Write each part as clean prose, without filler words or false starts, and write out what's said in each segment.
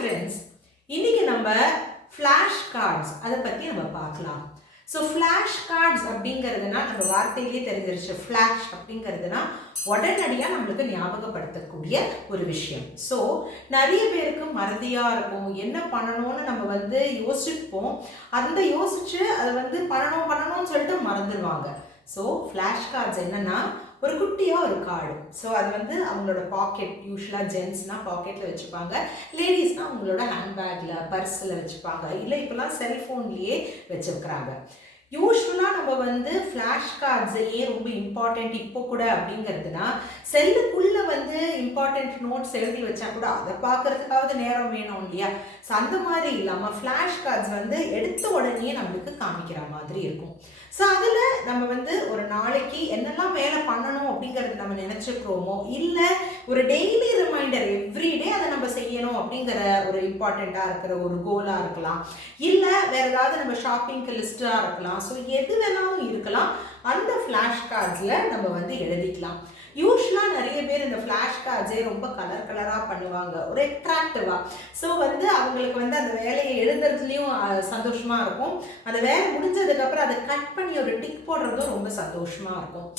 Friends, இன்னைக்கு நம்ம flash cards அதை பற்றி நம்ம பார்க்கலாம். ஸோ ஃப்ளாஷ் கார்ட்ஸ் அப்படிங்கிறதுனா நம்ம வார்த்தையிலேயே தெரிஞ்சிருச்சு. ஃப்ளாஷ் அப்படிங்கிறதுனா உடனடியாக நம்மளுக்கு ஞாபகப்படுத்தக்கூடிய ஒரு விஷயம். ஸோ நிறைய பேருக்கு மறதியாக இருக்கும். என்ன பண்ணணும்னு நம்ம யோசிச்சுப்போம். அந்த யோசிச்சு அதை பண்ணணும்னு சொல்லிட்டு மறந்துடுவாங்க. ஸோ ஃப்ளாஷ் கார்ட்ஸ் என்னன்னா ஒரு குட்டியாக ஒரு கார்டு. ஸோ அது அவங்களோட பாக்கெட், யூஸ்வலாக ஜென்ட்ஸ்னால் பாக்கெட்டில் வச்சுப்பாங்க, லேடிஸ்னால் அவங்களோட ஹேண்ட்பேக்கில், பர்ஸில் வச்சுப்பாங்க, இல்லை இப்போலாம் செல்ஃபோன்லேயே வச்சுருக்குறாங்க. யூஸ்வலாக நம்ம ஃப்ளாஷ் கார்ட்ஸை ஏன் ரொம்ப இம்பார்ட்டண்ட் இப்போ கூட அப்படிங்கிறதுனா, செல்லுக்குள்ளே இம்பார்ட்டண்ட் நோட்ஸ் எழுதி வச்சா கூட அதை பார்க்கறதுக்காவது நேரம் வேணும் இல்லையா? ஸோ அந்த மாதிரி இல்லாமல் ஃப்ளாஷ் கார்ட்ஸ் எடுத்த உடனே நம்மளுக்கு காமிக்கிற மாதிரி இருக்கும். ஸோ அதில் நம்ம ஒரு நாளைக்கு என்னெல்லாம் வேலை பண்ணணும் அப்படிங்கிறது நம்ம நினச்சிக்கிறோமோ, இல்லை ஒரு டெய்லி ரிமைண்டர் எவ்ரிடே அதை நம்ம செய்யணும் அப்படிங்கிற ஒரு இம்பார்ட்டண்ட்டாக இருக்கிற ஒரு கோலாக இருக்கலாம், இல்லை வேறு ஏதாவது நம்ம ஷாப்பிங்க்கு லிஸ்ட்டாக இருக்கலாம். ஸோ எது வேணாலும் இருக்கலாம். அந்த ஃப்ளாஷ் கார்ட்ஸில் நம்ம எழுதிக்கலாம். யூஸ்வலாக நிறைய பேர் இந்த ஃப்ளாஷ் கார்ட்ஸே ரொம்ப கலராக பண்ணுவாங்க, ஒரு அட்ராக்டிவாக. ஸோ அவங்களுக்கு அந்த வேலையை எழுதுறதுலேயும் சந்தோஷமாக இருக்கும். அந்த வேலை முடிஞ்சதுக்கப்புறம் அதை கட் பண்ணி ஒரு டிக் போடுறதும் ரொம்ப சந்தோஷமாக இருக்கும்.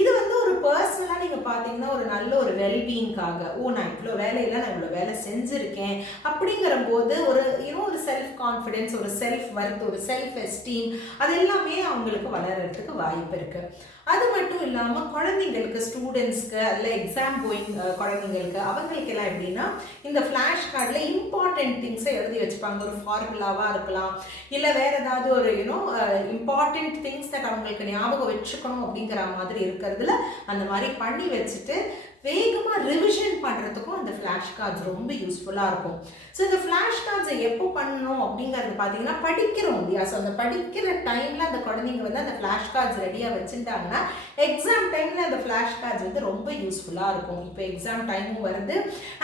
இது ஒரு பர்சனலாக நீங்கள் பார்த்தீங்கன்னா ஒரு நல்ல ஒரு வெல்பீயிங்காக, நான் இவ்வளோ வேலையில் நான் இவ்வளோ வேலை செஞ்சுருக்கேன் அப்படிங்கிற போது ஒரு செல்ஃப் கான்ஃபிடென்ஸ், ஒரு செல்ஃப் ஒர்த், ஒரு செல்ஃப் எஸ்டீம் அது எல்லாமே அவங்களுக்கு வளர்கிறதுக்கு வாய்ப்பு இருக்குது. அது மட்டும் இல்லாமல் குழந்தைங்களுக்கு, ஸ்டூடெண்ட்ஸ்க்கு, அதில் எக்ஸாம் கோயிங் குழந்தைங்களுக்கு, அவங்களுக்கெல்லாம் எப்படின்னா இந்த ஃப்ளாஷ் கார்டில் இம்பார்ட்டண்ட் திங்ஸை எழுதி வச்சுப்பாங்க. ஒரு ஃபார்முலாவாக இருக்கலாம், இல்லை வேறு ஏதாவது ஒரு இம்பார்ட்டண்ட் திங்ஸ் தட் அவங்களுக்கு ஞாபகம் வச்சுக்கணும் அப்படிங்கிற மாதிரி இருக்கிறதுல அந்த மாதிரி பண்ணி வச்சுட்டு வேகமாக ரிவிஷன் பண்ணுறதுக்கும் அந்த ஃப்ளாஷ் கார்ட்ஸ் ரொம்ப யூஸ்ஃபுல்லாக இருக்கும். ஸோ இந்த ஃப்ளாஷ் கார்ட்ஸை எப்போ பண்ணணும் அப்படிங்கிறது பார்த்தீங்கன்னா படிக்கிறோம் இல்லையா? ஸோ அந்த படிக்கிற டைமில் அந்த குழந்தைங்க அந்த ஃப்ளாஷ் கார்ட்ஸ் ரெடியாக வச்சுட்டாங்கன்னா எக்ஸாம் டைமில் அந்த ஃப்ளாஷ் கார்ட்ஸ் ரொம்ப யூஸ்ஃபுல்லாக இருக்கும். இப்போ எக்ஸாம் டைமும் வருது,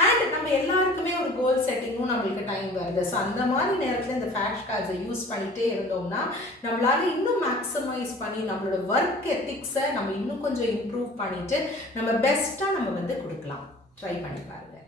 அண்ட் நம்ம எல்லாருக்குமே ஒரு கோல் செட்டிங்கும் நம்மளுக்கு டைம் வருது. ஸோ அந்த மாதிரி நேரத்தில் இந்த ஃப்ளாஷ் கார்ட்ஸை யூஸ் பண்ணிகிட்டே இருந்தோம்னா நம்மளால் இன்னும் மேக்ஸிமைஸ் பண்ணி நம்மளோட ஒர்க் எத்திக்ஸை நம்ம இன்னும் கொஞ்சம் இம்ப்ரூவ் பண்ணிவிட்டு நம்ம பெஸ்ட்டாக நம்ம கொடுக்கலாம். ட்ரை பண்ணி பாருங்கள்.